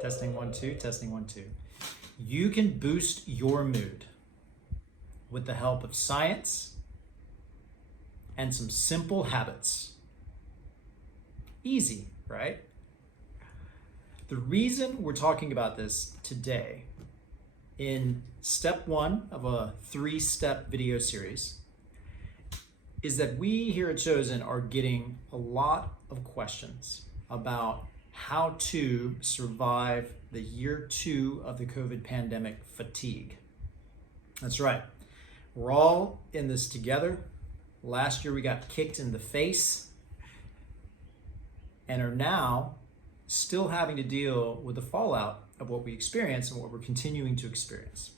Testing 1 2, testing 1 2. You can boost your mood with the help of science and some simple habits. Easy, right? The reason we're talking about this today in step 1 of a 3-step video series is that we here at Chōsen are getting a lot of questions about how to survive the year 2 of the COVID pandemic fatigue. That's right. We're all in this together. Last year we got kicked in the face and are now still having to deal with the fallout of what we experienced and what we're continuing to experience.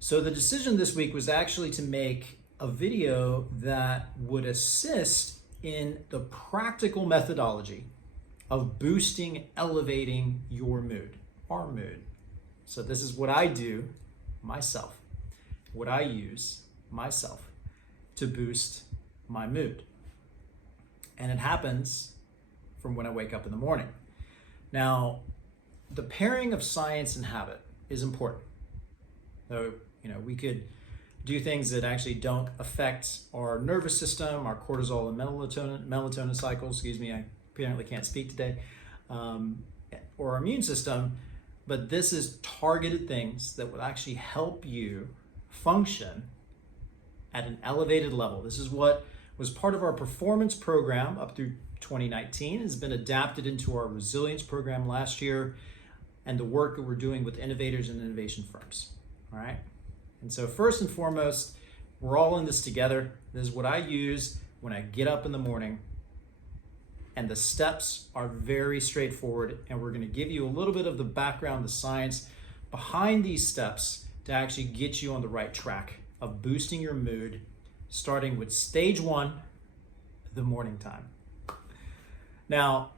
So the decision this week was actually to make a video that would assist in the practical methodology of boosting, elevating your mood, our mood. So this is what I do myself, what I use myself to boost my mood. And it happens from when I wake up in the morning. Now, the pairing of science and habit is important. So, we could do things that actually don't affect our nervous system, our cortisol and melatonin cycles, I apparently can't speak today, or our immune system, but this is targeted things that will actually help you function at an elevated level. This is what was part of our performance program up through 2019, has been adapted into our resilience program last year, and the work that we're doing with innovators and innovation firms, all right? And so first and foremost, we're all in this together. This is what I use when I get up in the morning, and the steps are very straightforward, and we're gonna give you a little bit of the background, the science behind these steps to actually get you on the right track of boosting your mood, starting with stage 1, the morning time. Now,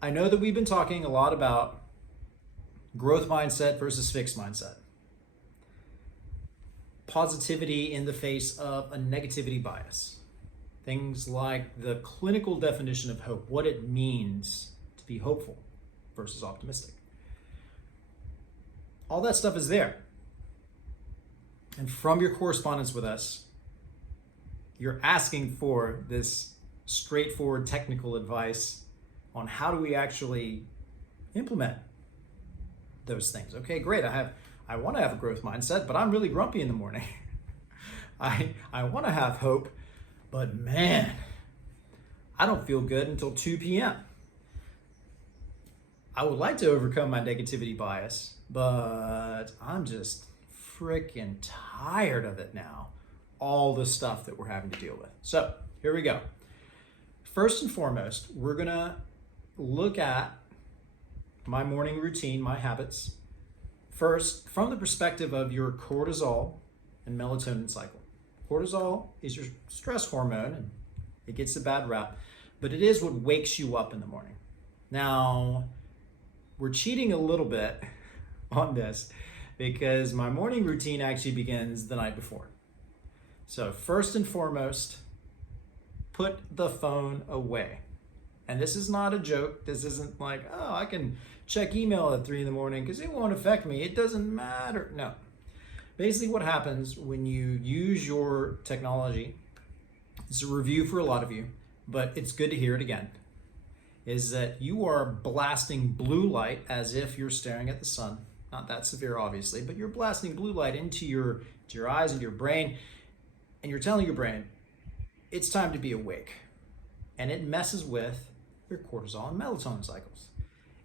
I know that we've been talking a lot about growth mindset versus fixed mindset. Positivity in the face of a negativity bias. Things like the clinical definition of hope, what it means to be hopeful versus optimistic. All that stuff is there. And from your correspondence with us, you're asking for this straightforward technical advice on how do we actually implement those things. Okay, great. I want to have a growth mindset, but I'm really grumpy in the morning. I want to have hope, but man, I don't feel good until 2 p.m. I would like to overcome my negativity bias, but I'm just freaking tired of it now. All the stuff that we're having to deal with. So here we go. First and foremost, we're gonna look at my morning routine, my habits, first from the perspective of your cortisol and melatonin cycle. Cortisol is your stress hormone, and it gets a bad rap, but it is what wakes you up in the morning. Now, we're cheating a little bit on this because my morning routine actually begins the night before. So first and foremost, put the phone away. And this is not a joke. This isn't like, oh, I can check email at 3 in the morning because it won't affect me. It doesn't matter. No. Basically what happens when you use your technology, it's a review for a lot of you, but it's good to hear it again, is that you are blasting blue light as if you're staring at the sun. Not that severe, obviously, but you're blasting blue light into your eyes and your brain, and you're telling your brain, it's time to be awake. And it messes with your cortisol and melatonin cycles.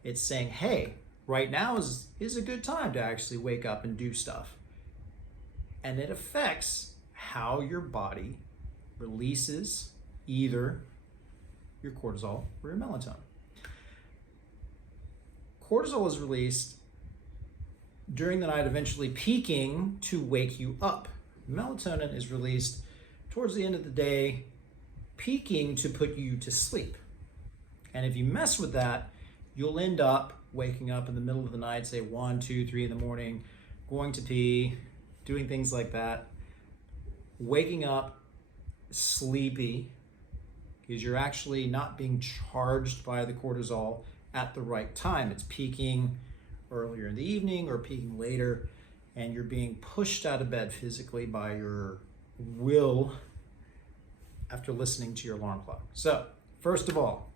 It's saying, hey, right now is a good time to actually wake up and do stuff. And it affects how your body releases either your cortisol or your melatonin. Cortisol is released during the night, eventually peaking to wake you up. Melatonin is released towards the end of the day, peaking to put you to sleep. And if you mess with that, you'll end up waking up in the middle of the night, say 1, 2, 3 in the morning, going to pee, doing things like that, waking up sleepy because you're actually not being charged by the cortisol at the right time. It's peaking earlier in the evening or peaking later, and you're being pushed out of bed physically by your will after listening to your alarm clock. So, first of all,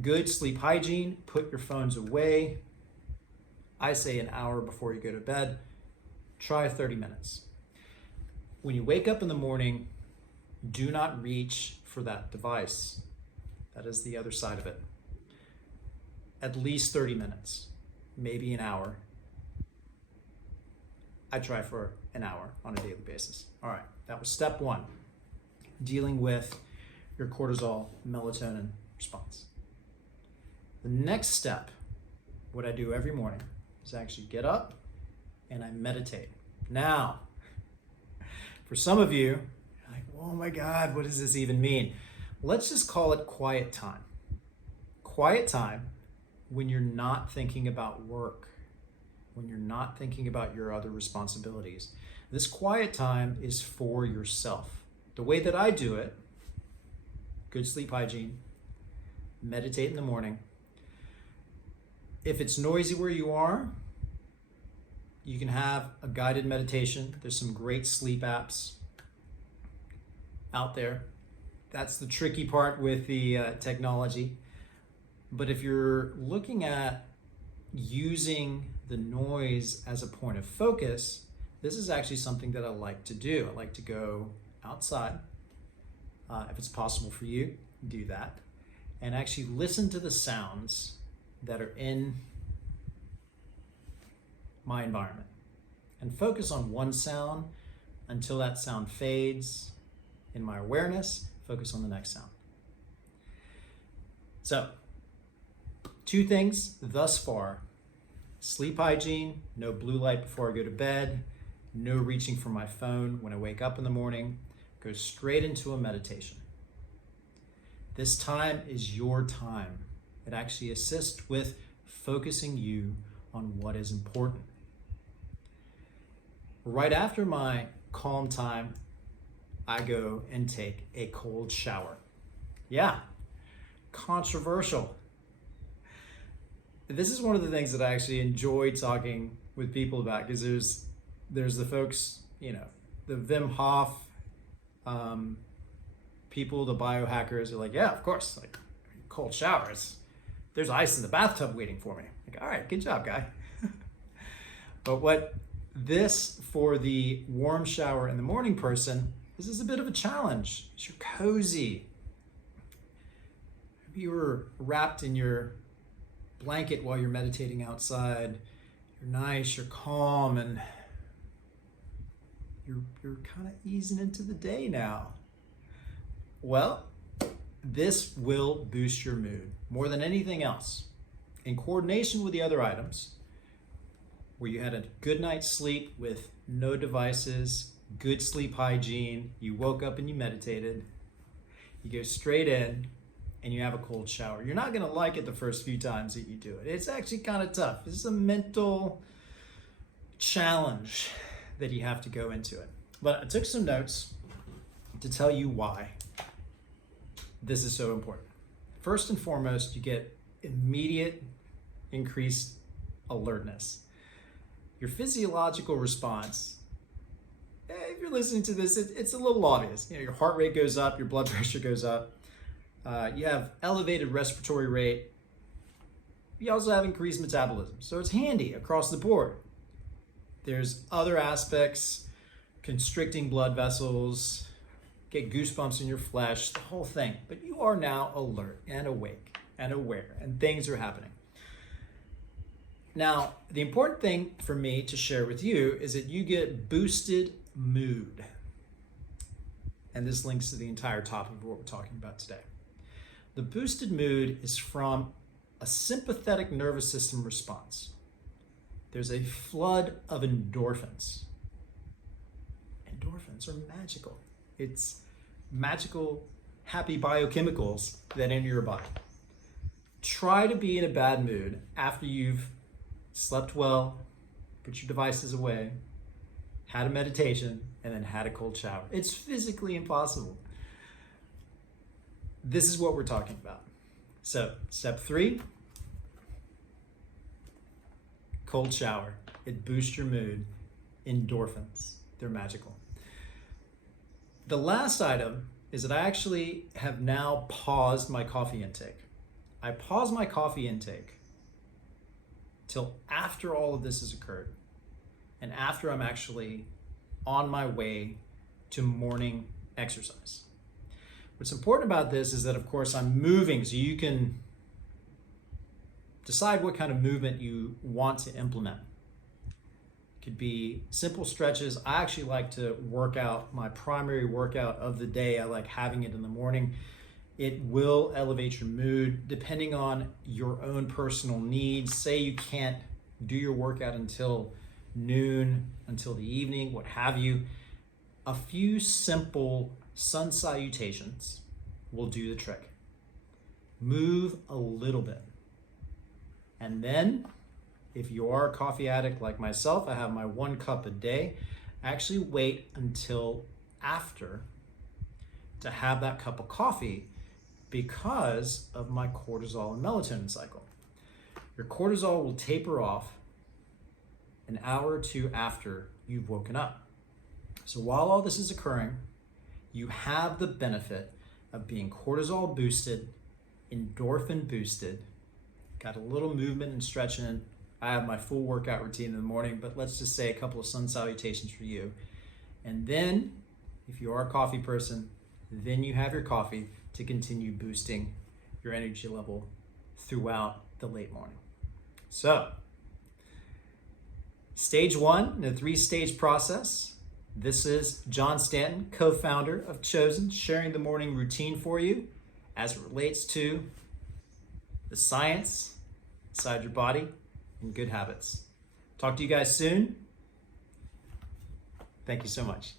good sleep hygiene, put your phones away. I say an hour before you go to bed. Try 30 minutes. When you wake up in the morning, do not reach for that device. That is the other side of it. At least 30 minutes, maybe an hour. I try for an hour on a daily basis. All right, that was step one, dealing with your cortisol melatonin response. The next step, what I do every morning, is I actually get up and I meditate. Now, for some of you, you're like, oh my God, what does this even mean? Let's just call it quiet time. Quiet time when you're not thinking about work, when you're not thinking about your other responsibilities. This quiet time is for yourself. The way that I do it, good sleep hygiene, meditate in the morning. If it's noisy where you are, you can have a guided meditation. There's some great sleep apps out there. That's the tricky part with the technology. But if you're looking at using the noise as a point of focus, this is actually something that I like to do. I like to go outside. If it's possible for you, do that. And actually listen to the sounds that are in my environment. And focus on one sound until that sound fades in my awareness. Focus on the next sound. So, 2 things thus far. Sleep hygiene, no blue light before I go to bed, no reaching for my phone when I wake up in the morning. Go straight into a meditation. This time is your time. It actually assists with focusing you on what is important. Right after my calm time, I go and take a cold shower. Yeah, controversial. This is one of the things that I actually enjoy talking with people about, because there's the folks, the Wim Hof people, the biohackers are like, yeah, of course, like cold showers. There's ice in the bathtub waiting for me. Like, all right, good job, guy. But what this, for the warm shower in the morning person, this is a bit of a challenge. You're cozy. Maybe you were wrapped in your blanket while you're meditating outside. You're nice, you're calm, and you're kind of easing into the day now. Well, this will boost your mood more than anything else. In coordination with the other items, where you had a good night's sleep with no devices, good sleep hygiene, you woke up and you meditated, you go straight in and you have a cold shower. You're not gonna like it the first few times that you do it. It's actually kind of tough. It's a mental challenge that you have to go into it. But I took some notes to tell you why this is so important. First and foremost, you get immediate increased alertness. Your physiological response, if you're listening to this, it's a little obvious. Your heart rate goes up, your blood pressure goes up, you have elevated respiratory rate, you also have increased metabolism. So it's handy across the board. There's other aspects, constricting blood vessels, get goosebumps in your flesh, the whole thing. But you are now alert and awake and aware, and things are happening. Now, the important thing for me to share with you is that you get boosted mood. And this links to the entire topic of what we're talking about today. The boosted mood is from a sympathetic nervous system response. There's a flood of endorphins. Endorphins are magical. It's magical, happy biochemicals that enter your body. Try to be in a bad mood after you've slept well, put your devices away, had a meditation, and then had a cold shower. It's physically impossible. This is what we're talking about. So step 3, cold shower. It boosts your mood. Endorphins, they're magical. The last item is that I actually have now paused my coffee intake. I pause my coffee intake till after all of this has occurred and after I'm actually on my way to morning exercise. What's important about this is that, of course, I'm moving, so you can decide what kind of movement you want to implement. It could be simple stretches. I actually like to work out my primary workout of the day. I like having it in the morning. It will elevate your mood depending on your own personal needs. Say you can't do your workout until noon, until the evening, what have you. A few simple sun salutations will do the trick. Move a little bit. And then, if you are a coffee addict like myself, I have my 1 cup a day. Actually wait until after to have that cup of coffee because of my cortisol and melatonin cycle. Your cortisol will taper off an hour or 2 after you've woken up. So while all this is occurring, you have the benefit of being cortisol boosted, endorphin boosted, got a little movement and stretching in. I have my full workout routine in the morning, but let's just say a couple of sun salutations for you. And then, if you are a coffee person, then you have your coffee to continue boosting your energy level throughout the late morning. So, stage 1 in a 3-stage process. This is John Stanton, co-founder of Chōsen, sharing the morning routine for you as it relates to the science inside your body and good habits. Talk to you guys soon. Thank you so much.